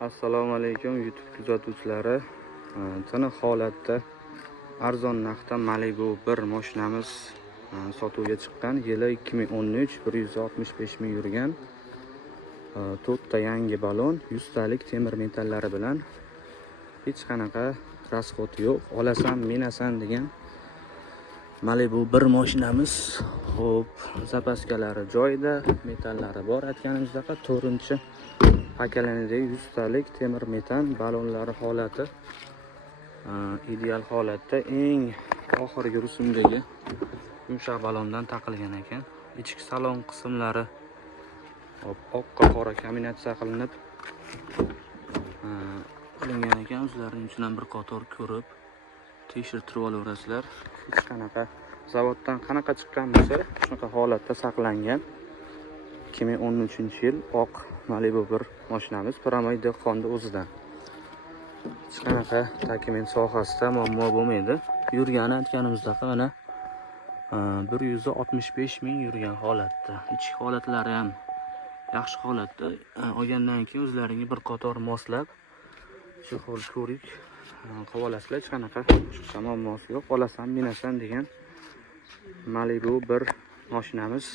Assalomu alaykum YouTube kuzatuvchilari. Tiniq holatda arzon narxda Malibu 1 mashinamiz sotuvga chiqqan. Yili 2013, 165 ming yurgan. To'rtta yangi balon, 100 talik temir metallari bilan hech qanaqa rasxod yo'q. Olasan, minasan degan Malibu 1 mashinamiz. Xo'p, zapaskalari joyida, metallari bor. Aytganimizdek, 4-chi pakalanidagi 100 talik temir metan balonlari holati ideal holatda, eng oxirgi rusumdagi yumshoq balondan taqilgan ekan. Ichki salon qismlari oqqa qora kombinatsiya qilinib qilingan ekan. O'zlarining uchun ham bir qator ko'rib tekshirtirib olaverasizlar. Hech qanaqa zavoddan qanaqa chiqqan bo'lsa shunaqa holatda saqlangan. 2013-yil oq Malibu 1 mashinamiz Piramay dehqonni o'zidan. Hech qanaqa dokument sohasida muammo bo'lmaydi. Yurgani aytganimizdek mana 165 ming yurgan holatda. Ichki holatlari ham yaxshi holatda. Olgandan keyin o'zlaringiz bir qator moslab chexol ko'rik qilib olasizlar. Hech qanaqa muammosi yo'q. Olasan, minasan degan Malibu 1 mashinamiz.